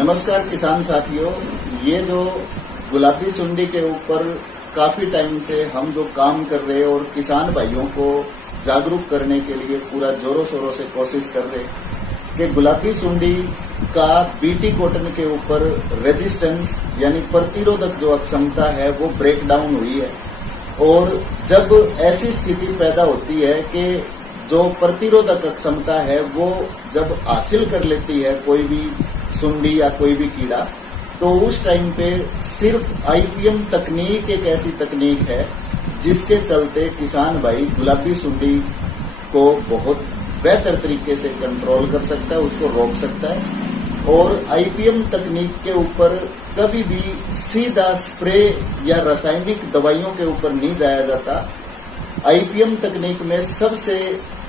नमस्कार किसान साथियों, ये जो गुलाबी सुंडी के ऊपर काफी टाइम से हम जो काम कर रहे हैं और किसान भाइयों को जागरूक करने के लिए पूरा जोरों शोरों से कोशिश कर रहे हैं कि गुलाबी सुंडी का बीटी कॉटन के ऊपर रेजिस्टेंस यानी प्रतिरोधक जो क्षमता है वो ब्रेक डाउन हुई है। और जब ऐसी स्थिति पैदा होती है कि जो प्रतिरोधक क्षमता है वो जब हासिल कर लेती है कोई भी सुंडी या कोई भी कीड़ा, तो उस टाइम पे सिर्फ आईपीएम तकनीक एक ऐसी तकनीक है जिसके चलते किसान भाई गुलाबी सुंडी को बहुत बेहतर तरीके से कंट्रोल कर सकता है, उसको रोक सकता है। और आईपीएम तकनीक के ऊपर कभी भी सीधा स्प्रे या रासायनिक दवाइयों के ऊपर नहीं जाया जाता। आईपीएम तकनीक में सबसे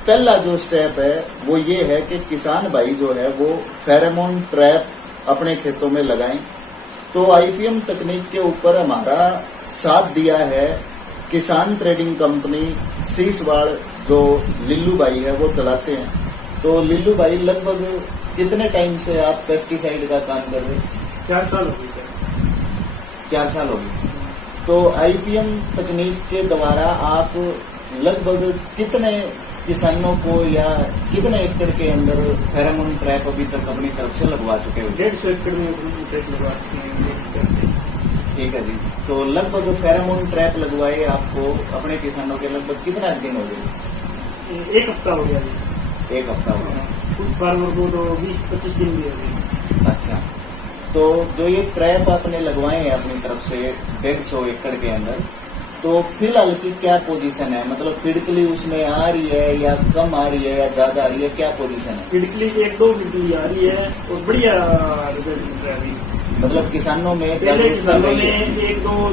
पहला जो स्टेप है वो ये है कि किसान भाई जो है वो फेरोमोन ट्रैप अपने खेतों में लगाएं। तो आईपीएम तकनीक के ऊपर हमारा साथ दिया है किसान ट्रेडिंग कंपनी सीसवाड़, जो लिल्लू भाई है वो चलाते हैं। तो लिल्लू भाई लगभग कितने टाइम से आप पेस्टिसाइड का काम कर रहे हैं? 4 साल हो गए। 4 साल हो गए। तो आईपीएम तकनीक के द्वारा आप लगभग कितने किसानों को या कितने एकड़ के अंदर फेरोमोन ट्रैप अभी तक अपनी तरफ से लगवा चुके हो? 150 एकड़ में ट्रैप लगवा चुके हैं। ठीक है जी। तो लगभग फेरोमोन ट्रैप लगवाए आपको अपने किसानों के लगभग कितना दिन हो गए? 1 हफ्ता हो गया जी। 1 हफ्ता हो गया। कुछ फार्मर को तो 20-25 दिन भी हो गए। अच्छा, तो जो ये ट्रैप आपने लगवाए हैं अपनी तरफ से 150 एकड़ के अंदर, तो फिलहाल की क्या पोजीशन है? मतलब फिडकली उसमें आ रही है या कम आ रही है या ज्यादा आ रही है, क्या पोजीशन है? फिडकली 1-2 फिडकली आ रही है और बढ़िया रिजल्ट मिल रहा है अभी। मतलब किसानों में पहले किसानों ने 1-2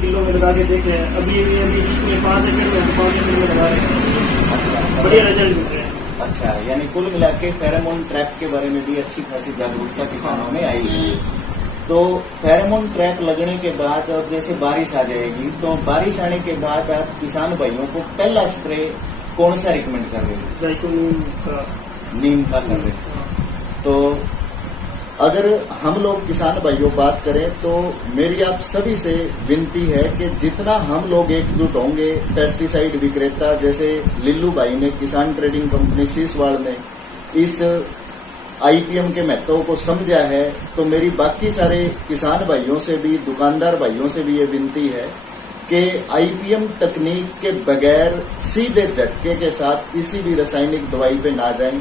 किलो में लगा के देखे हैं, अभी जिसमें 5 एकड़ में 5 एकड़ में लगा रहे हैं, बढ़िया रिजल्ट मिल रहे हैं। अच्छा, यानी कुल मिला के फेरोमोन ट्रैप के बारे में भी अच्छी खासी जागरूकता किसानों में आई है। तो फेरोमोन ट्रैप लगने के बाद अब जैसे बारिश आ जाएगी, तो बारिश आने के बाद आप किसान भाइयों को पहला स्प्रे कौन सा रिकमेंड कर रहे हैं? नीम का कर रहे हैं। तो अगर हम लोग किसान भाइयों बात करें तो मेरी आप सभी से विनती है कि जितना हम लोग एकजुट होंगे, पेस्टिसाइड विक्रेता जैसे लिल्लू भाई ने किसान ट्रेडिंग कंपनी सीसवाड़ में इस आईपीएम के महत्व को समझा है, तो मेरी बाकी सारे किसान भाइयों से भी, दुकानदार भाइयों से भी ये विनती है कि आईपीएम तकनीक के बगैर सीधे झटके के साथ किसी भी रासायनिक दवाई पे ना जाएं।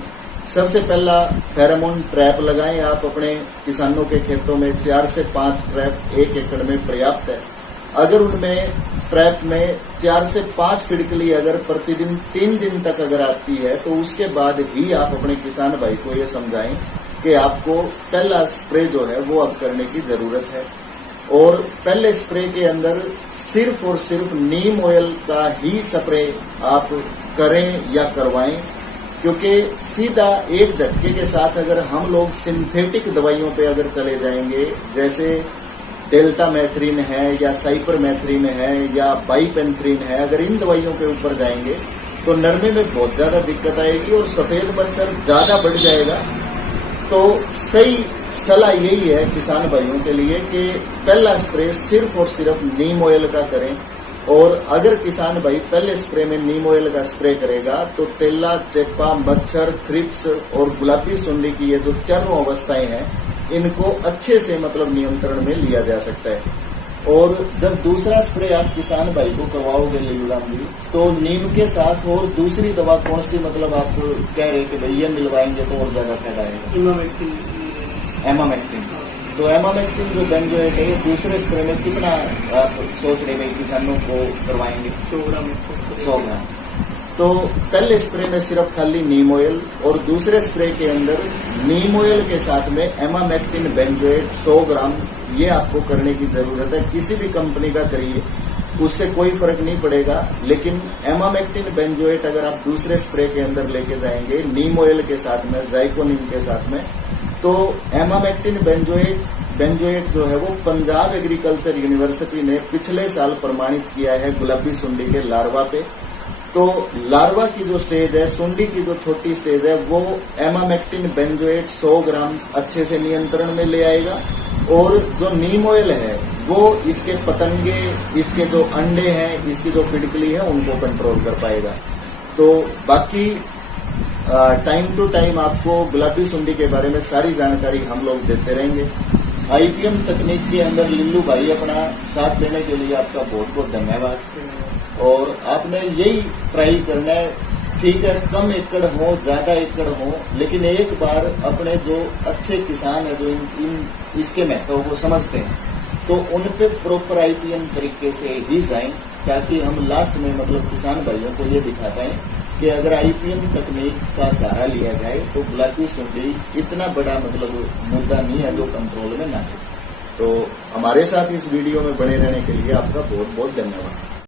सबसे पहला फेरोमोन ट्रैप लगाएं आप अपने किसानों के खेतों में। 4 से 5 ट्रैप 1 एकड़ में पर्याप्त है। अगर उनमें ट्रैप में 4 से 5 फिडकली अगर प्रतिदिन 3 दिन तक अगर आती है, तो उसके बाद ही आप अपने किसान भाई को ये समझाएं कि आपको पहला स्प्रे जो है वो अब करने की जरूरत है। और पहले स्प्रे के अंदर सिर्फ और सिर्फ नीम ऑयल का ही स्प्रे आप करें या करवाएं, क्योंकि सीधा एक झटके के साथ अगर हम लोग सिंथेटिक दवाइयों पे अगर चले जाएंगे, जैसे डेल्टामेथ्रिन है या साइपरमेथ्रिन है या बाइपेंथ्रिन है, अगर इन दवाइयों के ऊपर जाएंगे तो नरमे में बहुत ज्यादा दिक्कत आएगी और सफेद मच्छर ज्यादा बढ़ जाएगा। तो सही सलाह यही है किसान भाइयों के लिए कि पहला स्प्रे सिर्फ और सिर्फ नीम ऑयल का करें। और अगर किसान भाई पहले स्प्रे में नीम ऑयल का स्प्रे करेगा तो तेला, चेपा, मच्छर, थ्रिप्स और गुलाबी सुंडी की ये जो चारों अवस्थाएं हैं, इनको अच्छे से मतलब नियंत्रण में लिया जा सकता है। और जब दूसरा स्प्रे आप किसान भाई को करवाओगे लिल्लूराम जी, तो नीम के साथ और दूसरी दवा कौन सी मतलब आप कह रहे कि भैया मिलवाएंगे तो और ज्यादा फायदा आएगा? एमामेक्टिन। तो एमामेक्टिन जो बेंजोएट है, दूसरे स्प्रे में कितना आप सोच रहे हैं किसानों को करवाएंगे? 100 ग्राम। तो पहले स्प्रे में सिर्फ खाली नीम ऑयल और दूसरे स्प्रे के अंदर नीम ऑयल के साथ में एमामेक्टिन बेंजोएट 100 ग्राम, ये आपको करने की जरूरत है। किसी भी कंपनी का करिए, उससे कोई फर्क नहीं पड़ेगा। लेकिन एमामेक्टिन बेंजोएट अगर आप दूसरे स्प्रे के अंदर लेके जाएंगे नीम ऑयल के साथ में, जाइकोनिम के साथ में, तो एमामेक्टिन बेंजोएट जो है वो पंजाब एग्रीकल्चर यूनिवर्सिटी ने पिछले साल प्रमाणित किया है गुलाबी सुंडी के लार्वा पे। तो लार्वा की जो स्टेज है, सुंडी की जो छोटी स्टेज है, वो एमामेक्टिन बेंजोएट 100 ग्राम अच्छे से नियंत्रण में ले आएगा। और जो नीम ऑयल है वो इसके पतंगे, इसके जो अंडे हैं, इसकी जो फिडकली है, उनको कंट्रोल कर पाएगा। तो बाकी टाइम टू टाइम आपको गुलाबी सुंडी के बारे में सारी जानकारी हम लोग देते रहेंगे। आईपीएम तकनीक के अंदर लिल्लू भाई अपना साथ देने के लिए आपका बहुत बहुत धन्यवाद। और आपने यही ट्राई करना है, ठीक है कम एकड़ हो ज्यादा एकड़ हो, लेकिन एक बार अपने जो अच्छे किसान है, जो इसके महत्व को समझते हैं, तो उन पे प्रॉपर आईपीएम तरीके से ही जाएं, ताकि हम लास्ट में मतलब किसान भाइयों को ये दिखा पाएं कि अगर आईपीएम तकनीक का सहारा लिया जाए तो गुलाबी सुंडी इतना बड़ा मतलब मुद्दा नहीं है जो कंट्रोल में ना है। तो हमारे साथ इस वीडियो में बने रहने के लिए आपका बहुत बहुत धन्यवाद।